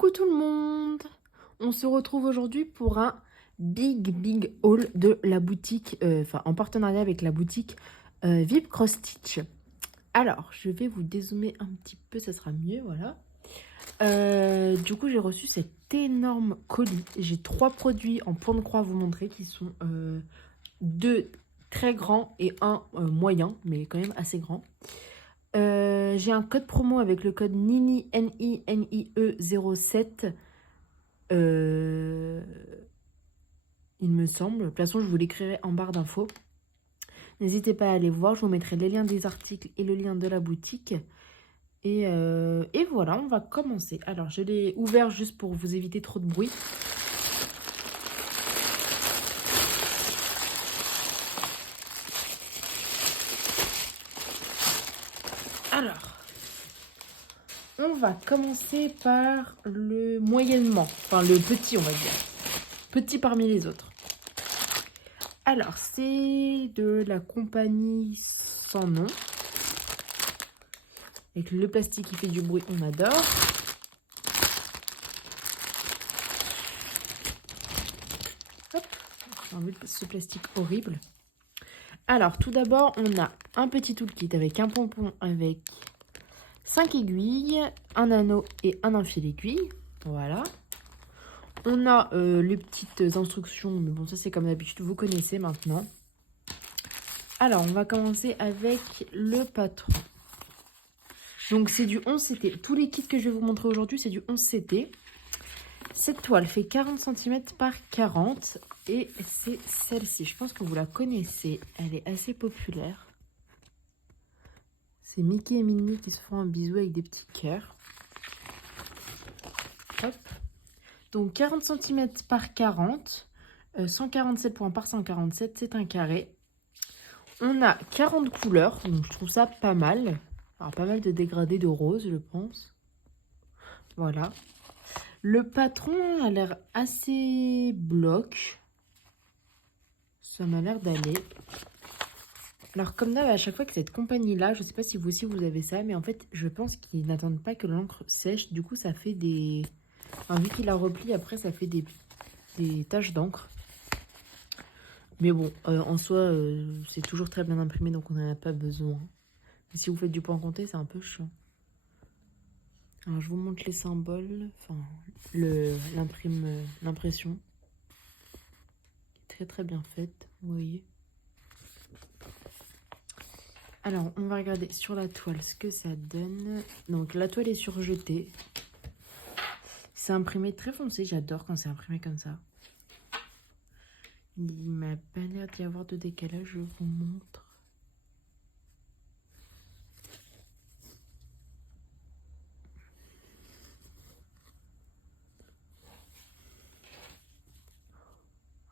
Coucou tout le monde! On se retrouve aujourd'hui pour un big haul de la boutique, en partenariat avec la boutique VIP Cross Stitch. Alors, je vais vous dézoomer un petit peu, ça sera mieux, voilà. Du coup, j'ai reçu cet énorme colis. J'ai 3 produits en point de croix à vous montrer qui sont 2 très grands et un moyen, mais quand même assez grand. J'ai un code promo avec le code NINIE 07. Il me semble. De toute façon, je vous l'écrirai en barre d'infos. N'hésitez pas à aller voir. Je vous mettrai les liens des articles et le lien de la boutique. Et voilà, on va commencer. Alors, je l'ai ouvert juste pour vous éviter trop de bruit. Alors, on va commencer par le moyennement. Enfin, le petit, on va dire. Petit parmi les autres. Alors, c'est de la compagnie sans nom. Avec le plastique qui fait du bruit, on adore. Hop, j'ai enlevé ce plastique horrible. Alors, tout d'abord, on a un petit toolkit avec un pompon avec 5 aiguilles, un anneau et un fil aiguille. Voilà. On a les petites instructions, mais bon, ça c'est comme d'habitude, vous connaissez maintenant. Alors, on va commencer avec le patron. Donc, c'est du 11 CT. Tous les kits que je vais vous montrer aujourd'hui, c'est du 11 CT. Cette toile fait 40 cm par 40 et c'est celle-ci. Je pense que vous la connaissez. Elle est assez populaire. C'est Mickey et Minnie qui se font un bisou avec des petits cœurs. Hop. Donc 40 cm par 40, 147 points par 147, c'est un carré. On a 40 couleurs, donc je trouve ça pas mal. Alors pas mal de dégradés de rose, je pense. Voilà. Le patron a l'air assez bloc. Ça m'a l'air d'aller. Alors comme d'hab, à chaque fois que cette compagnie-là, je ne sais pas si vous aussi vous avez ça, mais en fait, je pense qu'ils n'attendent pas que l'encre sèche. Du coup, ça fait des... Enfin, vu qu'il la replie, après, ça fait des taches d'encre. Mais bon, en soi, c'est toujours très bien imprimé, donc on n'en a pas besoin. Mais si vous faites du point compté, c'est un peu chiant. Alors, je vous montre les symboles, enfin, l'impression. Très bien faite, vous voyez. Alors, on va regarder sur la toile ce que ça donne. Donc, la toile est surjetée. C'est imprimé très foncé. J'adore quand c'est imprimé comme ça. Il m'a pas l'air d'y avoir de décalage. Je vous montre.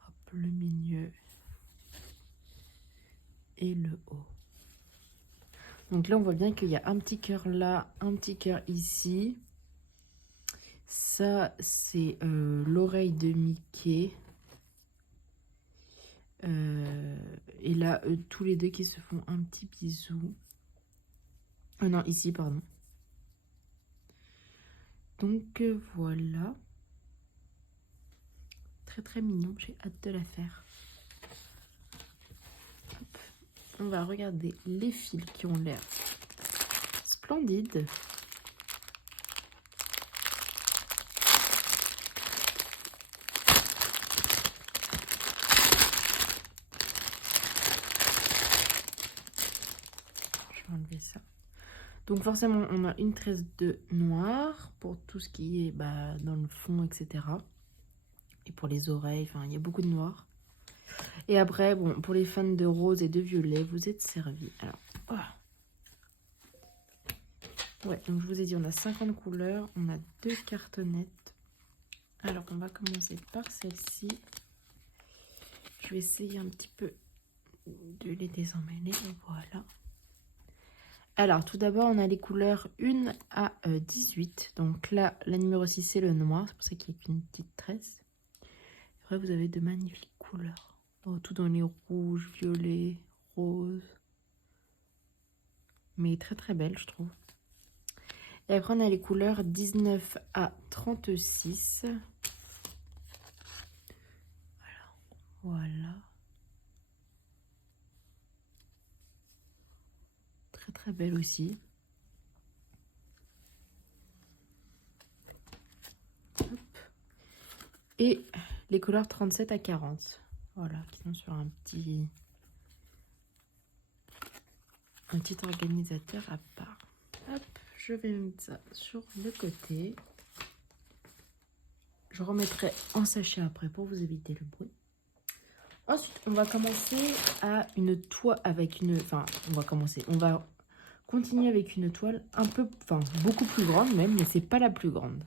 Hop, le milieu. Et le haut. Donc là, on voit bien qu'il y a un petit cœur là, un petit cœur ici. Ça, c'est l'oreille de Mickey. Et là, tous les deux qui se font un petit bisou. Non, ici, pardon. Donc, voilà. Très mignon, j'ai hâte de la faire. Hop. On va regarder les fils qui ont l'air splendides. Enlever ça. Donc forcément on a une tresse de noir pour tout ce qui est dans le fond, etc. Et pour les oreilles, enfin il y a beaucoup de noir. Et après, bon, pour les fans de rose et de violet, vous êtes servis. Alors, voilà. Ouais, donc je vous ai dit, on a 50 couleurs, on a 2 cartonnettes. Alors on va commencer par celle-ci. Je vais essayer un petit peu de les déemmêler, voilà. Alors, tout d'abord, on a les couleurs 1 à 18. Donc là, la numéro 6, c'est le noir. C'est pour ça qu'il y a qu'une petite tresse. Après, vous avez de magnifiques couleurs. Oh, tout dans les rouges, violets, roses. Mais très belle, je trouve. Et après, on a les couleurs 19 à 36. Voilà. Très très belle aussi. Hop. Et les couleurs 37 à 40. Voilà, qui sont sur un petit organisateur à part. Hop, je vais mettre ça sur le côté. Je remettrai en sachet après pour vous éviter le bruit. Ensuite, on va commencer à une toile avec une... Enfin, on va continuer avec une toile un peu... Enfin, beaucoup plus grande même, mais c'est pas la plus grande.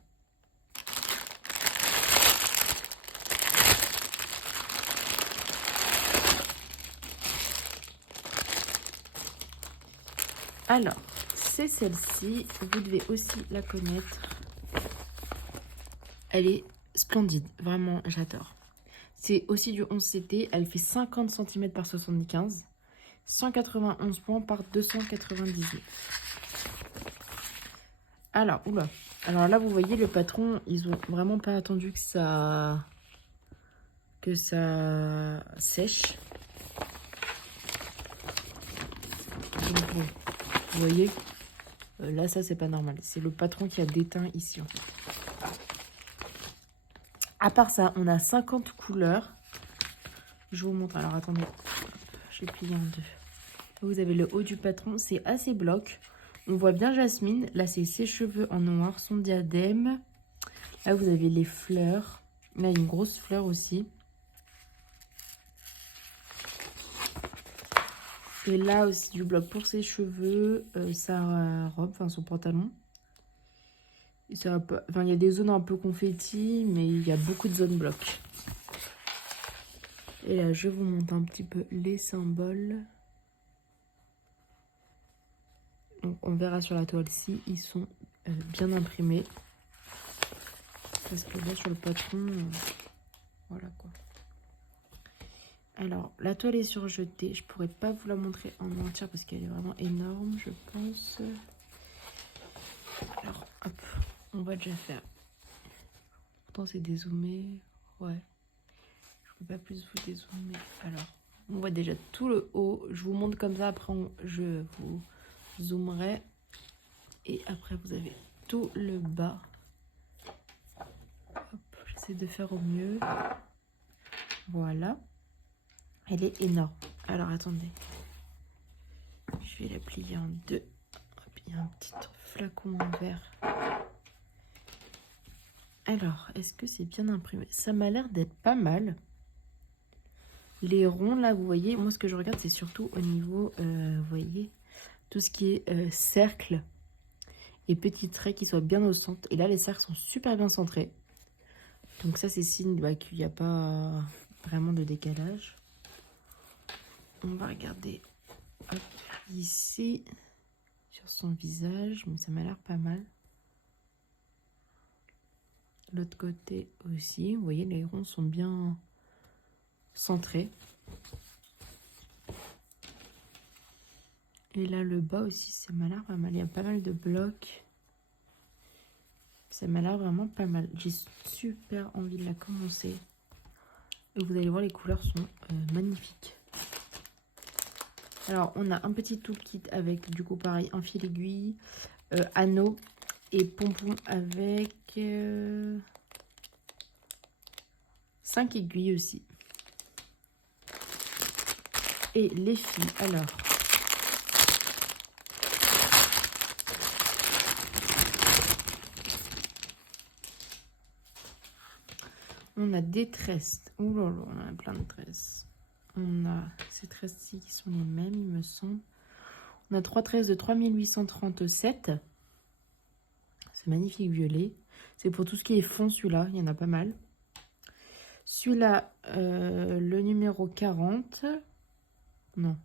Alors, c'est celle-ci. Vous devez aussi la connaître. Elle est splendide. Vraiment, j'adore. C'est aussi du 11 CT. Elle fait 50 cm par 75. 191 points par 298. Alors, oula. Alors là, vous voyez, le patron, ils ont vraiment pas attendu que ça sèche. Donc, bon, vous voyez, là, ça, c'est pas normal. C'est le patron qui a déteint ici, en fait. À part ça, on a 50 couleurs. Je vous montre. Alors, attendez. Je vais plier en deux. Vous avez le haut du patron. C'est assez bloc. On voit bien Jasmine. Là, c'est ses cheveux en noir, son diadème. Là, vous avez les fleurs. Là, une grosse fleur aussi. Et là aussi du bloc pour ses cheveux, sa robe, enfin son pantalon. Et ça pas... Enfin, il y a des zones un peu confetti, mais il y a beaucoup de zones bloc. Et là, je vous montre un petit peu les symboles. Donc, on verra sur la toile si ils sont bien imprimés. Parce que là, sur le patron, voilà quoi. Alors, la toile est surjetée. Je pourrais pas vous la montrer en entière parce qu'elle est vraiment énorme, je pense. Alors, hop, on va déjà faire. Pourtant, c'est dézoomé. Ouais. Je peux pas plus vous dézoomer. Alors, on voit déjà tout le haut. Je vous montre comme ça. Après, je vous zoomerai. Et après, vous avez tout le bas. Hop, j'essaie de faire au mieux. Voilà. Elle est énorme. Alors, attendez. Je vais la plier en deux. Hop, il y a un petit flacon en verre. Alors, est-ce que c'est bien imprimé? Ça m'a l'air d'être pas mal. Les ronds, là, vous voyez, moi, ce que je regarde, c'est surtout au niveau, vous voyez, tout ce qui est cercle et petits traits qui soient bien au centre. Et là, les cercles sont super bien centrés. Donc ça, c'est signe qu'il n'y a pas vraiment de décalage. On va regarder hop, ici, sur son visage, mais ça m'a l'air pas mal. L'autre côté aussi, vous voyez, les ronds sont bien centrés. Et là, le bas aussi, ça m'a l'air pas mal. Il y a pas mal de blocs. Ça m'a l'air vraiment pas mal. J'ai super envie de la commencer. Et vous allez voir, les couleurs sont magnifiques. Alors, on a un petit toolkit avec, du coup, pareil, un fil aiguille, anneau et pompon avec 5 aiguilles aussi. Et les fils, alors... On a des tresses. Ouh là là, on a plein de tresses. On a ces tresses-ci qui sont les mêmes, il me semble. On a 3 tresses de 3837. C'est magnifique violet. C'est pour tout ce qui est fond, celui-là. Il y en a pas mal. Celui-là, le numéro 40. Non.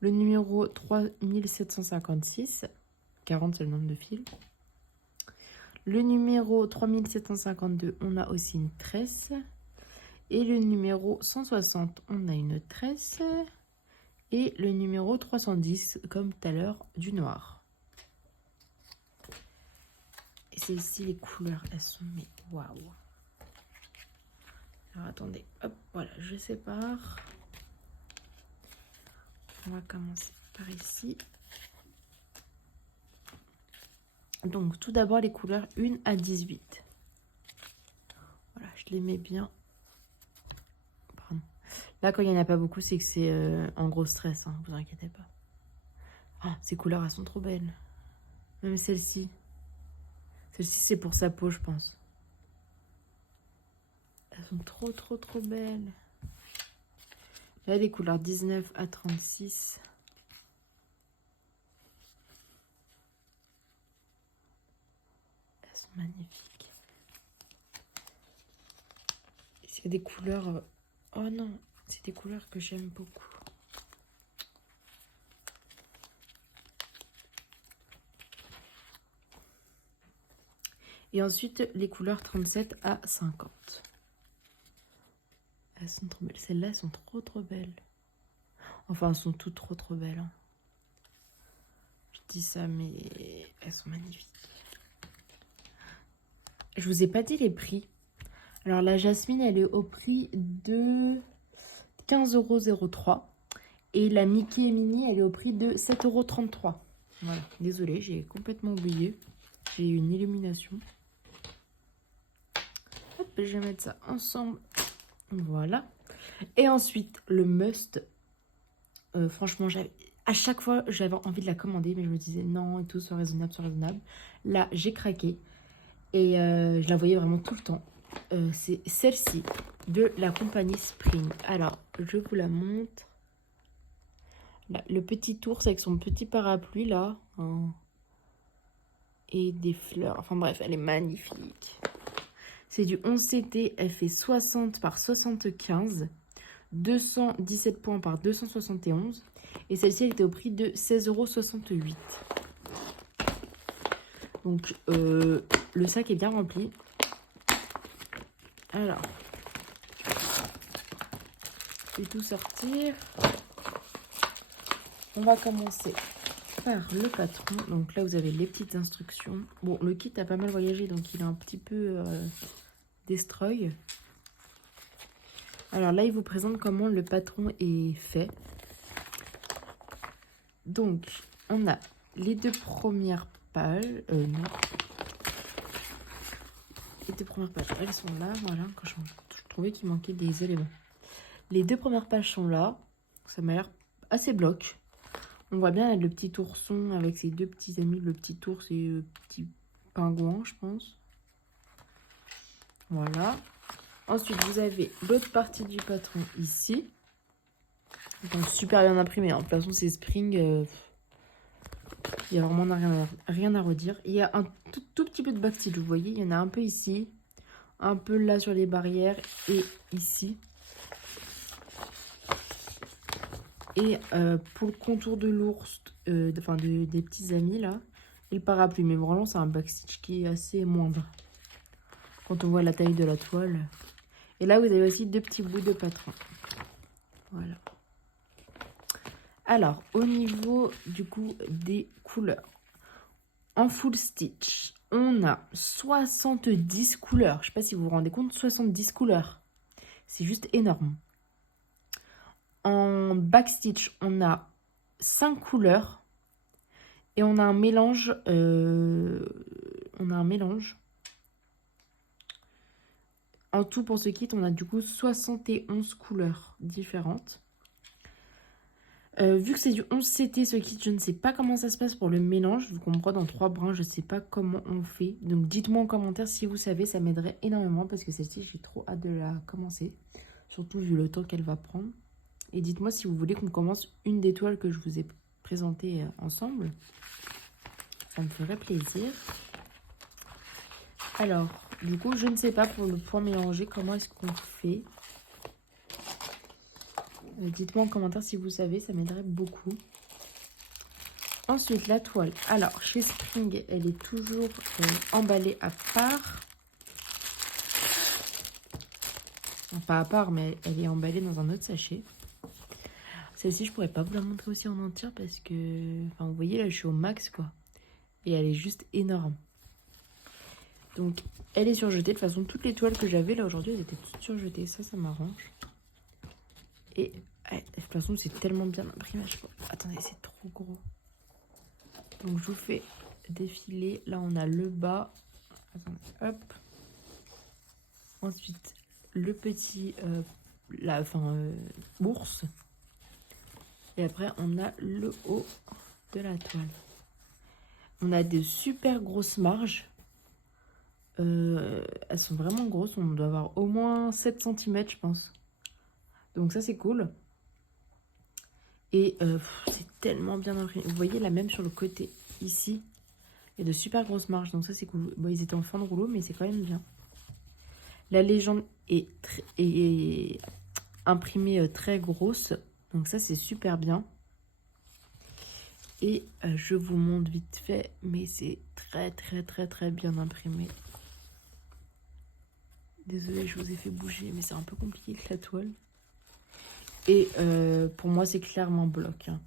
Le numéro 3756. 40, c'est le nombre de fils. Le numéro 3752, on a aussi une tresse. Et le numéro 160, on a une tresse. Et le numéro 310, comme tout à l'heure, du noir. celles-ci, les couleurs, elles sont... Mais waouh. Alors, attendez. Hop, voilà, je sépare. On va commencer par ici. Donc, tout d'abord, les couleurs 1 à 18. Voilà, je les mets bien. Pardon. Là, quand il n'y en a pas beaucoup, c'est que c'est en gros stress, hein, vous inquiétez pas. Oh, ces couleurs, elles sont trop belles. Même celle-ci. Celle-ci, c'est pour sa peau, je pense. Elles sont trop, trop, trop belles. Là, les couleurs 19 à 36. Elles sont magnifiques. C'est des couleurs... Oh non, c'est des couleurs que j'aime beaucoup. Et ensuite, les couleurs 37 à 50. Elles sont trop belles. Celles-là, elles sont trop, trop belles. Enfin, elles sont toutes trop, trop belles. Hein. Je dis ça, mais elles sont magnifiques. Je vous ai pas dit les prix. Alors, la jasmine, elle est au prix de 15,03 €. Et la Mickey et Minnie, elle est au prix de 7,33 €. Voilà. Désolée, j'ai complètement oublié. J'ai eu une illumination. Hop, je vais mettre ça ensemble. Voilà. Et ensuite, le must. Franchement, à chaque fois, j'avais envie de la commander, mais je me disais non et tout, c'est raisonnable, c'est raisonnable. Là, j'ai craqué. Et je la voyais vraiment tout le temps. C'est celle-ci, de la compagnie Spring. Alors, je vous la montre. Là, le petit ours avec son petit parapluie, là. Hein. Et des fleurs. Enfin bref, elle est magnifique. C'est du 11 CT, elle fait 60 par 75. 217 points par 271. Et celle-ci, elle était au prix de 16,68 €. Donc, le sac est bien rempli. Alors, je vais tout sortir. On va commencer par le patron. Donc là, vous avez les petites instructions. Bon, le kit a pas mal voyagé, donc il est un petit peu destroy. Alors là, il vous présente comment le patron est fait. Donc, on a les deux premières pages. Non. Les deux premières pages, elles sont là. Voilà, quand je trouvais qu'il manquait des éléments. Les deux premières pages sont là. Ça m'a l'air assez bloc. On voit bien le petit ourson avec ses deux petits amis, le petit ours et le petit pingouin, je pense. Voilà. Ensuite, vous avez l'autre partie du patron ici. Donc, super bien imprimé. Hein. De toute façon, c'est Spring. Il n'y a vraiment rien à redire. Il y a un tout petit peu de backstitch, vous voyez. Il y en a un peu ici, un peu là sur les barrières et ici. Et pour le contour de l'ours, enfin des petits amis là, et le parapluie. Mais vraiment, c'est un backstitch qui est assez moindre quand on voit la taille de la toile. Et là, vous avez aussi deux petits bouts de patron. Voilà. Alors, au niveau du coup des couleurs, en full stitch, on a 70 couleurs. Je ne sais pas si vous vous rendez compte, 70 couleurs. C'est juste énorme. En backstitch, on a 5 couleurs. Et on a un mélange. En tout, pour ce kit, on a du coup 71 couleurs différentes. Vu que c'est du 11 CT ce kit, je ne sais pas comment ça se passe pour le mélange. Vu qu'on brode en 3 brins, je ne sais pas comment on fait. Donc dites-moi en commentaire si vous savez, ça m'aiderait énormément. Parce que celle-ci, j'ai trop hâte de la commencer. Surtout vu le temps qu'elle va prendre. Et dites-moi si vous voulez qu'on commence une des toiles que je vous ai présentées ensemble. Ça me ferait plaisir. Alors, du coup, je ne sais pas pour le point mélangé, comment est-ce qu'on fait. Dites-moi en commentaire si vous savez, ça m'aiderait beaucoup. Ensuite, la toile. Alors, chez Spring, elle est toujours emballée à part. Enfin, pas à part, mais elle est emballée dans un autre sachet. Celle-ci, je pourrais pas vous la montrer aussi en entière parce que... Enfin, vous voyez, là, je suis au max, quoi. Et elle est juste énorme. Donc, elle est surjetée. De toute façon, toutes les toiles que j'avais là aujourd'hui, elles étaient toutes surjetées. Ça m'arrange. Et de toute façon, c'est tellement bien imprimé. Attendez, c'est trop gros. Donc, je vous fais défiler. Là, on a le bas. Attendez, hop. Ensuite, le petit ours. Et après, on a le haut de la toile. On a des super grosses marges. Elles sont vraiment grosses. On doit avoir au moins 7 cm, je pense. Donc ça, c'est cool. Et c'est tellement bien imprimé. Vous voyez, là, même sur le côté, ici, il y a de super grosses marges. Donc ça, c'est cool. Bon, ils étaient en fin de rouleau, mais c'est quand même bien. La légende est imprimée très grosse. Donc ça, c'est super bien. Et je vous montre vite fait, mais c'est très bien imprimé. Désolée, je vous ai fait bouger, mais c'est un peu compliqué avec la toile. Et pour moi, c'est clairement bloc. Hein.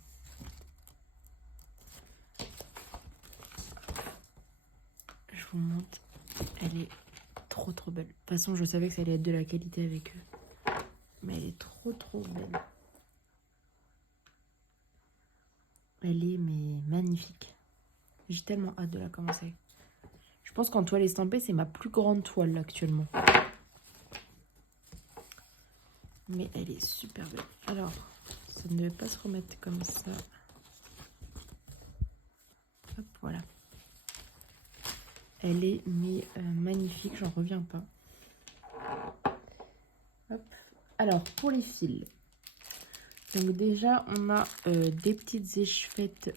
Je vous montre. Elle est trop belle. De toute façon, je savais que ça allait être de la qualité avec eux. Mais elle est trop belle. Elle est magnifique. J'ai tellement hâte de la commencer. Je pense qu'en toile estampée, c'est ma plus grande toile là, actuellement. Mais elle est super belle. Alors, ça ne devait pas se remettre comme ça. Hop, voilà. Elle est magnifique, j'en reviens pas. Hop. Alors, pour les fils. Donc déjà, on a des petites échevêtres.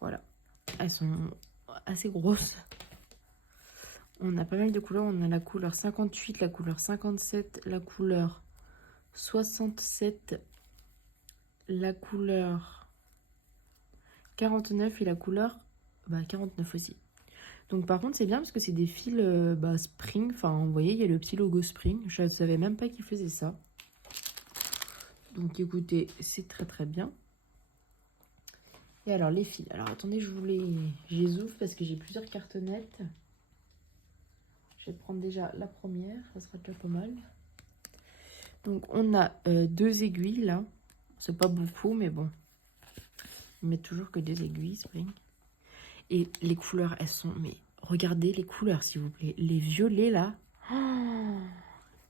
Voilà. Elles sont assez grosses. On a pas mal de couleurs. On a la couleur 58, la couleur 57, la couleur 67, la couleur 49 et la couleur 49 aussi. Donc par contre c'est bien parce que c'est des fils Spring. Enfin vous voyez il y a le petit logo Spring. Je ne savais même pas qu'ils faisaient ça. Donc écoutez, c'est très bien. Et alors les fils. Alors attendez, je les ouvre parce que j'ai plusieurs cartonnettes. Je vais prendre déjà la première, ça sera déjà pas mal. Donc on a 2 aiguilles là. C'est pas beaucoup mais bon. Ils mettent toujours que 2 aiguilles Spring. Et les couleurs elles sont... mais regardez les couleurs s'il vous plaît. Les violets là. Oh,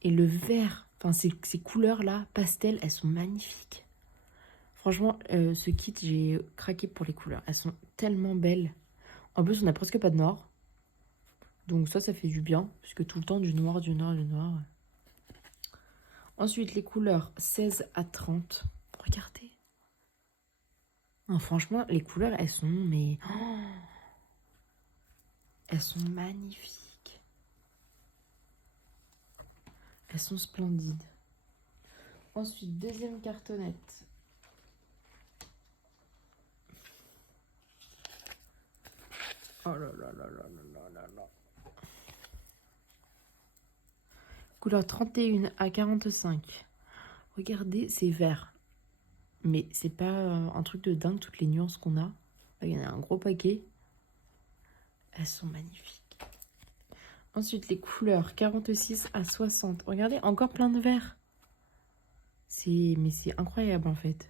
et le vert. Enfin ces couleurs là, pastel, elles sont magnifiques. Franchement, ce kit, j'ai craqué pour les couleurs. Elles sont tellement belles. En plus, on n'a presque pas de noir. Donc ça fait du bien. Puisque tout le temps, du noir. Ensuite, les couleurs 16 à 30. Regardez. Non, franchement, les couleurs, elles sont... mais... oh, elles sont magnifiques. Elles sont splendides. Ensuite, deuxième cartonnette. Oh là là là là là là là. Couleur 31 à 45. Regardez, c'est vert. Mais c'est pas un truc de dingue, toutes les nuances qu'on a. Il y en a un gros paquet. Elles sont magnifiques. Ensuite, les couleurs 46 à 60. Regardez, encore plein de vert. Mais c'est incroyable en fait.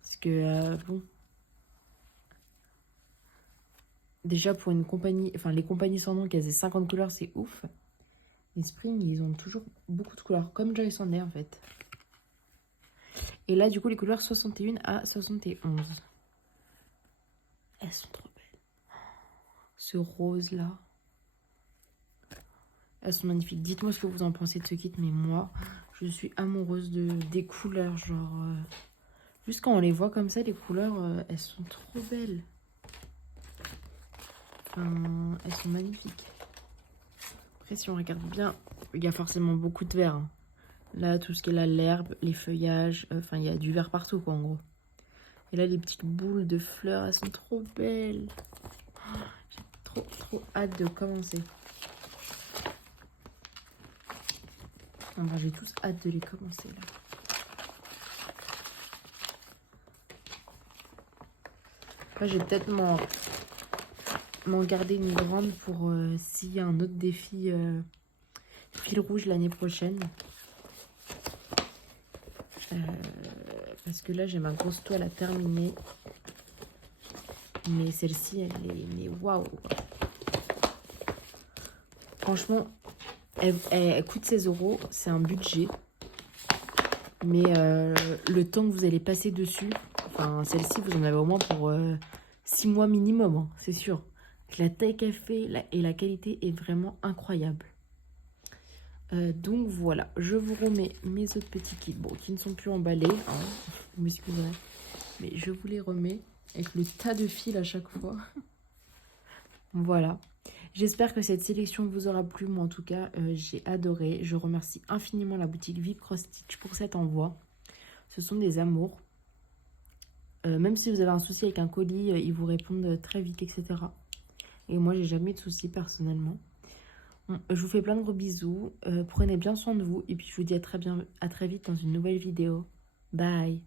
Parce que, bon... Déjà pour une compagnie... Enfin, les compagnies sans nom qui avaient 50 couleurs, c'est ouf. Les Spring, ils ont toujours beaucoup de couleurs. Comme Joyce en en fait. Et là, du coup, les couleurs 61 à 71. Elles sont trop belles. Ce rose-là. Elles sont magnifiques. Dites-moi ce que vous en pensez de ce kit. Mais moi, je suis amoureuse des couleurs. Genre, juste quand on les voit comme ça, les couleurs, elles sont trop belles. Enfin, elles sont magnifiques. Après, si on regarde bien, il y a forcément beaucoup de vert. Hein. Là, tout ce qui est là, l'herbe, les feuillages. Enfin, il y a du vert partout, quoi, en gros. Et là, les petites boules de fleurs, elles sont trop belles. J'ai trop hâte de commencer. Enfin, j'ai tous hâte de les commencer, là. Après, je vais peut-être m'en garder une grande pour s'il y a un autre défi fil rouge l'année prochaine. Parce que là, j'ai ma grosse toile à terminer. Mais celle-ci, elle est... Mais waouh! Franchement, elle coûte 16 €. C'est un budget. Mais le temps que vous allez passer dessus... Enfin, celle-ci, vous en avez au moins pour 6 mois minimum, hein, c'est sûr. La taille qu'elle fait et la qualité est vraiment incroyable. Donc voilà, je vous remets mes autres petits kits, bon, qui ne sont plus emballés, hein, vous m'excuserez, mais je vous les remets avec le tas de fils à chaque fois. Voilà, j'espère que cette sélection vous aura plu, moi en tout cas, j'ai adoré. Je remercie infiniment la boutique Vive Cross Stitch pour cet envoi. Ce sont des amours. Même si vous avez un souci avec un colis, ils vous répondent très vite, etc. Et moi, j'ai jamais eu de soucis personnellement. Je vous fais plein de gros bisous, prenez bien soin de vous et puis je vous dis à très vite dans une nouvelle vidéo. Bye!